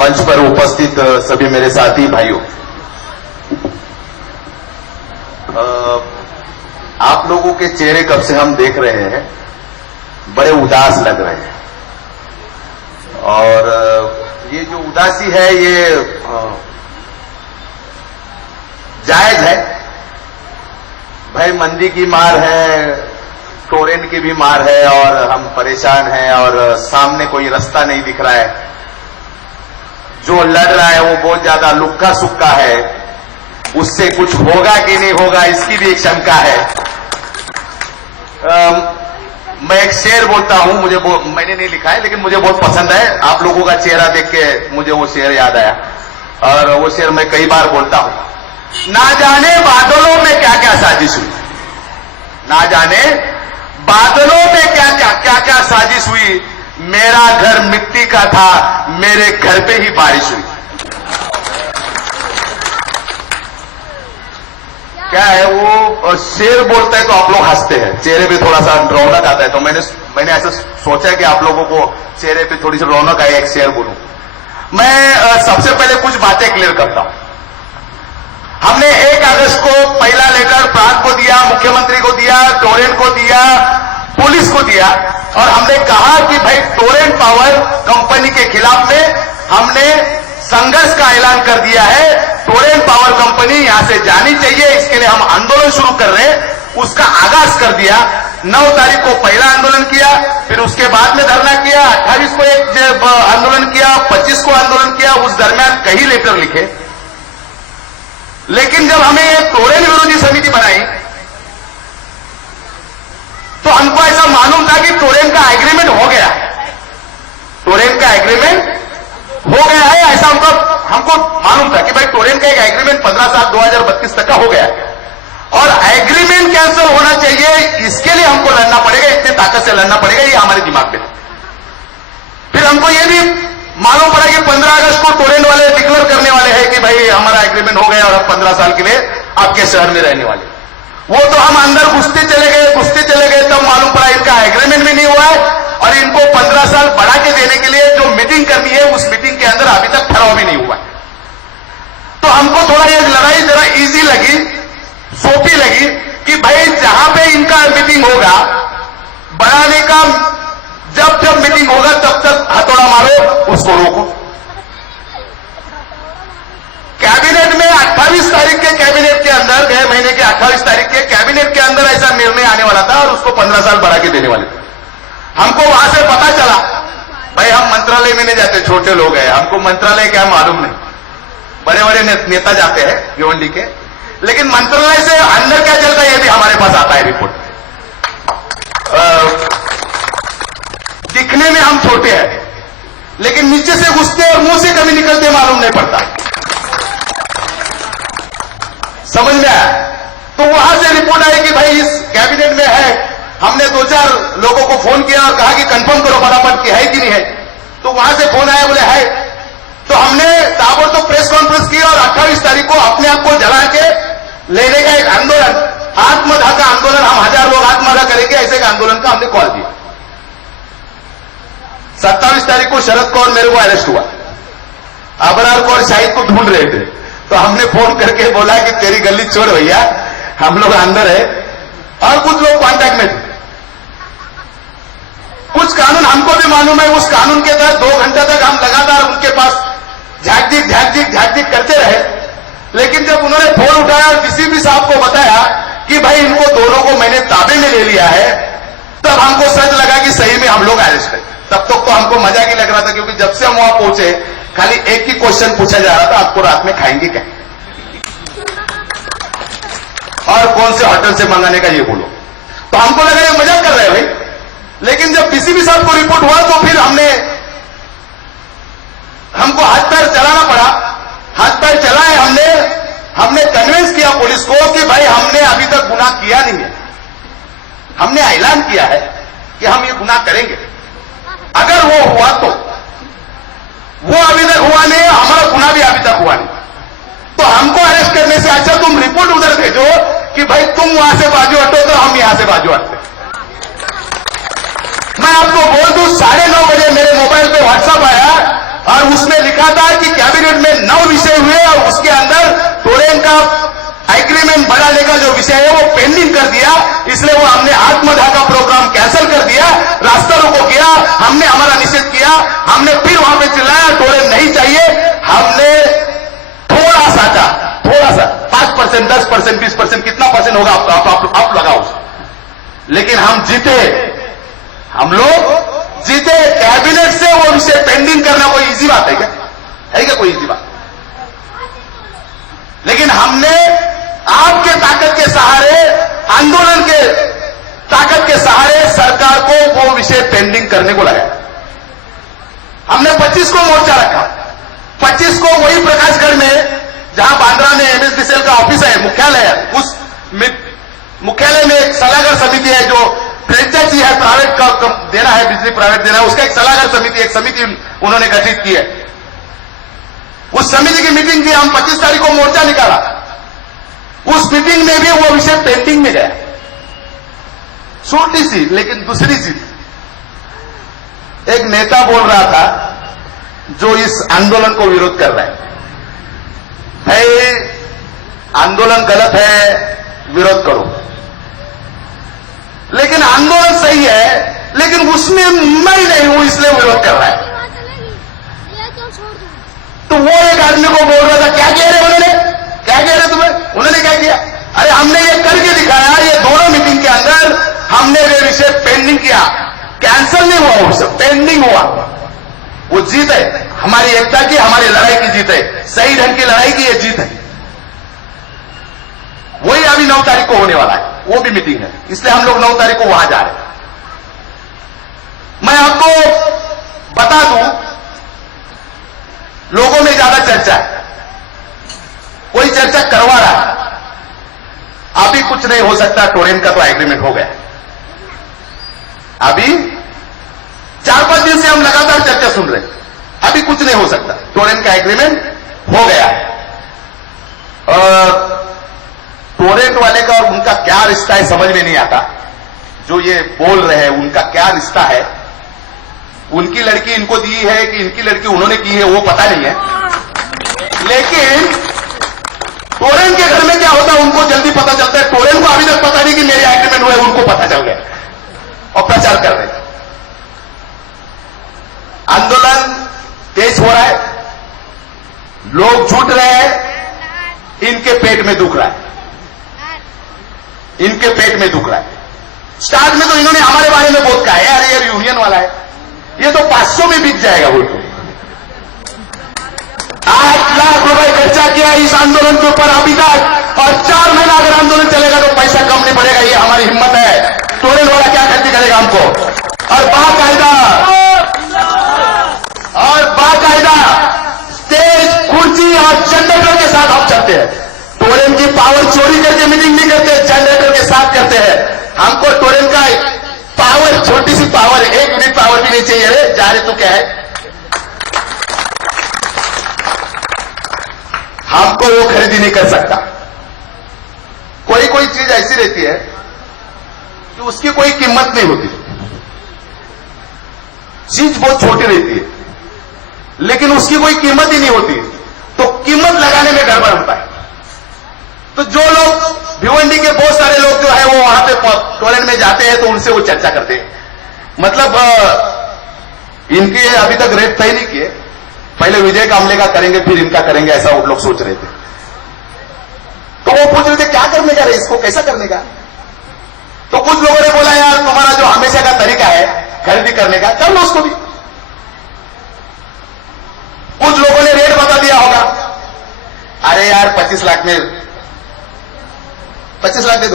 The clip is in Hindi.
मंच पर उपस्थित सभी मेरे साथी भाइयों, आप लोगों के चेहरे कब से हम देख रहे हैं, बड़े उदास लग रहे हैं। और ये जो उदासी है ये जायज है। भाई मंदी की मार है, टोरेंट की भी मार है और हम परेशान हैं और सामने कोई रास्ता नहीं दिख रहा है। जो लड़ रहा है वो बहुत ज्यादा लुक्का सुक्का है, उससे कुछ होगा कि नहीं होगा इसकी भी एक शंका है। मैं एक शेर बोलता हूं, मैंने नहीं लिखा है लेकिन मुझे बहुत पसंद है। आप लोगों का चेहरा देख के मुझे वो शेर याद आया और वो शेर मैं कई बार बोलता हूं। ना जाने बादलों में क्या क्या साजिश हुई, ना जाने बादलों में क्या क्या साजिश हुई। मेरा घर मिट्टी का था, मेरे घर पे ही बारिश हुई। क्या है वो शेर बोलता है तो आप लोग हंसते हैं, चेहरे पे थोड़ा सा रौनक आता है। तो मैंने ऐसा सोचा कि आप लोगों को चेहरे पे थोड़ी सी रौनक आए, एक शेर बोलूं। मैं सबसे पहले कुछ बातें क्लियर करता हूं। हमने 1 अगस्त को पहला लेटर प्रांत को दिया, मुख्यमंत्री को दिया, टोरेंट को दिया, पुलिस को दिया और हमने कहा कि भाई टोरेंट पावर कंपनी के खिलाफ में हमने संघर्ष का ऐलान कर दिया है। टोरेंट पावर कंपनी यहां से जानी चाहिए, इसके लिए हम आंदोलन शुरू कर रहे हैं। उसका आगाज कर दिया। 9 तारीख को पहला आंदोलन किया, फिर उसके बाद में धरना किया, 28 को एक आंदोलन किया, 25 को आंदोलन किया। उस दरमियान कई लेटर लिखे। लेकिन जब हमें टोरेंट विरोधी समिति बनाई तो हमको ऐसा मालूम था कि टोरेंट का एग्रीमेंट हो गया, टोरेंट का एग्रीमेंट हो गया है, ऐसा हमको मालूम था कि भाई टोरेंट का एक एग्रीमेंट 15/7/2032 तक का हो गया है और एग्रीमेंट कैंसिल होना चाहिए। इसके लिए हमको लड़ना पड़ेगा, इतनी ताकत से लड़ना पड़ेगा, ये हमारे दिमाग में। फिर हमको ये भी मालूम पड़ा कि 15 अगस्त को टोरेंट वाले डिक्लेयर करने वाले हैं कि भाई हमारा एग्रीमेंट हो गया और अब 15 साल के लिए आपके शहर में रहने वाले। वो तो हम अंदर घुसते चले गए, तब मालूम पड़ा इनका एग्रीमेंट भी नहीं हुआ है और इनको 15 साल बढ़ा के देने के लिए जो मीटिंग करनी है उस मीटिंग के अंदर अभी तक ठहराव भी नहीं हुआ है। तो हमको थोड़ा ये लड़ाई जरा इजी लगी, सोपी लगी कि भाई जहां पे इनका मीटिंग होगा बढ़ाने का, जब मीटिंग होगा तब तक हथौड़ा मारो, उसको रोको। कैबिनेट में 28 तारीख के कैबिनेट के अंदर, गए महीने के 28 तारीख के कैबिनेट के अंदर ऐसा निर्णय आने वाला था और उसको 15 साल बढ़ा के देने वाले थे। हमको वहां से पता चला, भाई हम मंत्रालय में नहीं जाते, छोटे लोग हैं, हमको मंत्रालय क्या मालूम नहीं। बड़े बड़े नेता जाते हैं भिवंडी के, लेकिन मंत्रालय से अंदर क्या चलता है ये भी हमारे पास आता है रिपोर्ट। दिखने में हम छोटे हैं लेकिन नीचे से घुसते और मुंह से कभी निकलते मालूम नहीं पड़ता। समझ में आया? तो वहां से रिपोर्ट आई कि भाई इस कैबिनेट में है। हमने 2-4 लोगों को फोन किया और कहा कि कंफर्म करो फटाफट कि है कि नहीं है। तो वहां से फोन आया, बोले है। तो हमने ताबड़तोड़ प्रेस कॉन्फ्रेंस की और 28 तारीख को अपने आप को जला के लेने का एक आंदोलन, आत्मदाह का आंदोलन, हम 1000 लोग आत्मदाह करेंगे ऐसे एक आंदोलन का हमने कॉल दिया। 27 तारीख को शरद कौर मेरे को अरेस्ट हुआ, अबरार कौर शाहिद को ढूंढ रहे थे। तो हमने फोन करके बोला कि तेरी गली छोड़ भैया, हम लोग अंदर है और कुछ लोग कांटेक्ट में थे। कुछ कानून हमको भी मालूम है, उस कानून के तहत 2 घंटे तक हम लगातार उनके पास झाकझीक करते रहे। लेकिन जब उन्होंने फोन उठाया और डीसीपी साहब को बताया कि भाई इनको दोनों को मैंने ताबे में ले लिया है, तब हमको सच लगा कि सही में हम लोग अरेस्ट है। तब तक तो हमको मजा ही लग रहा था, क्योंकि जब से हम वहां पहुंचे खाली एक ही क्वेश्चन पूछा जा रहा था, आपको रात में खाएंगे क्या और कौन से होटल से मंगाने का ये बोलो। तो हमको लगा ये मजाक कर रहे हैं भाई। लेकिन जब डीसीपी साहब को रिपोर्ट हुआ तो फिर हमको हाथ पैर चलाना पड़ा। हाथ पैर चलाए हमने कन्विंस किया पुलिस को कि भाई हमने अभी तक गुनाह किया नहीं है। हमने ऐलान किया है कि हम ये गुनाह करेंगे, अगर वो हुआ तो। वो अभी तक हुआ नहीं, हमारा गुनाह भी अभी तक हुआ नहीं। तो हमको अरेस्ट करने से अच्छा तुम रिपोर्ट उधर भेजो कि भाई तुम वहां से बाजू हटो तो हम यहां से बाजू हटते। मैं आपको बोल दूं, 9:30 बजे मेरे मोबाइल पे व्हाट्सएप आया और और उसमें लिखा था कि कैबिनेट में 9 विषय हुए और उसके अंदर टोरेन का एग्रीमेंट बढ़ाने का जो विषय है वो पेंडिंग कर दिया। इसलिए वो हमने आत्मदाह का प्रोग्राम कैंसिल कर दिया, रास्ता रोको किया, हमने हमारा निषेध किया, हमने फिर वहां पे चिल्लाया टोरेन नहीं चाहिए। हमने थोड़ा सा 5%, 10%, 20%, कितना परसेंट होगा आप लगाओ, लेकिन हम जीते, हम लोग जीते। कैबिनेट से वो विषय पेंडिंग करना कोई इजी बात है क्या? है क्या कोई इजी बात? लेकिन हमने आपके ताकत के सहारे, आंदोलन के ताकत के सहारे सरकार को वो विषय पेंडिंग करने को लगाया। हमने 25 को मोर्चा रखा, 25 को वही प्रकाशगढ़ में जहां बांद्रा में एमएसडीसीएल का ऑफिस है, मुख्यालय है, उस मुख्यालय में एक सलाहकार समिति है जो फ्रेंचाइजी है, प्राइवेट का देना है, बिजली प्राइवेट देना है, उसका एक सलाहकार समिति, एक समिति उन्होंने गठित की है। उस समिति की मीटिंग थी, हम 25 तारीख को मोर्चा निकाला। उस मीटिंग में भी वो विषय पेंडिंग में गया, छोटी सी लेकिन दूसरी चीज। एक नेता बोल रहा था जो इस आंदोलन को विरोध कर रहा है, भाई आंदोलन गलत है, विरोध करो, लेकिन आंदोलन सही है, लेकिन उसमें मैं नहीं हूं इसलिए विरोध कर रहा है। तो वो एक आदमी को बोल रहा था, क्या कह रहे उन्होंने, क्या कह रहे तुम्हें, उन्होंने क्या किया? अरे हमने ये करके दिखाया, ये दोनों मीटिंग के अंदर हमने ये विषय पेंडिंग किया, कैंसिल नहीं हुआ, वो पेंडिंग हुआ। वो जीत है, हमारी एकता की, हमारी लड़ाई की जीत है, सही ढंग की लड़ाई की ये जीत है। वही अभी 9 तारीख को होने वाला है, वो भी मीटिंग है, इसलिए हम लोग 9 तारीख को वहां जा रहे हैं। मैं आपको बता दूं, लोगों में ज्यादा चर्चा है, कोई चर्चा करवा रहा है, अभी कुछ नहीं हो सकता, टोरेन का तो एग्रीमेंट हो गया। अभी 4-5 दिन से हम लगातार चर्चा सुन रहे हैं, अभी कुछ नहीं हो सकता, टोरेन का एग्रीमेंट हो गया है। टोरेंट वाले का और उनका क्या रिश्ता है समझ में नहीं आता, जो ये बोल रहे हैं उनका क्या रिश्ता है, उनकी लड़की इनको दी है कि इनकी लड़की उन्होंने की है वो पता नहीं है, लेकिन टोरेंट के घर में क्या होता है उनको जल्दी पता चलता है। टोरेंट को अभी तक पता नहीं कि मेरे एग्रीमेंट हुए, उनको पता चल गया और प्रचार कर रहे हैं। आंदोलन तेज हो रहा है, लोग जुट रहे हैं, इनके पेट में दुख रहा है, इनके पेट में दुख रहा है। स्टार्ट में तो इन्होंने हमारे बारे में बहुत कहा है, अरे यार यूनियन वाला है, ये तो 500 में बिक जाएगा। वो 8 लाख रुपए खर्चा किया इस आंदोलन के ऊपर अभी तक, और 4 महीना अगर आंदोलन चलेगा तो पैसा कम नहीं पड़ेगा, ये हमारी हिम्मत है। टोरेंट वाला क्या खर्ची करेगा हमको, और बाकायदा स्टेज, कुर्सी और जनरेटर के साथ हम चलते हैं। टोरेंट की पावर चोरी करके मीटिंग नहीं करते, जनरेटर के साथ करते हैं। हमको टोरेंट का पावर, छोटी सी पावर, 1 यूनिट पावर भी नहीं चाहिए। अरे जा रहे तो क्या है, हमको वो खरीदी नहीं कर सकता। कोई कोई चीज ऐसी रहती है कि उसकी कोई कीमत नहीं होती, चीज बहुत छोटी रहती है लेकिन उसकी कोई कीमत ही नहीं होती, तो कीमत लगाने में गड़बड़ होता है। तो जो लोग भिवंडी के बहुत सारे लोग जो है वो वहां पे टोरेंट में जाते हैं तो उनसे वो चर्चा करते हैं, मतलब इनके अभी तक रेट तय नहीं किए, पहले विजय कामले का करेंगे फिर इनका करेंगे, ऐसा वो लोग सोच रहे थे। तो वो पूछ रहे थे क्या करने का, इसको कैसा करने का। तो कुछ लोगों ने बोला यार तुम्हारा जो हमेशा का तरीका है खरीदी करने का, कर लो उसको भी। कुछ लोगों ने रेट बता दिया होगा, अरे यार 25 लाख में 25 लाख दे दो।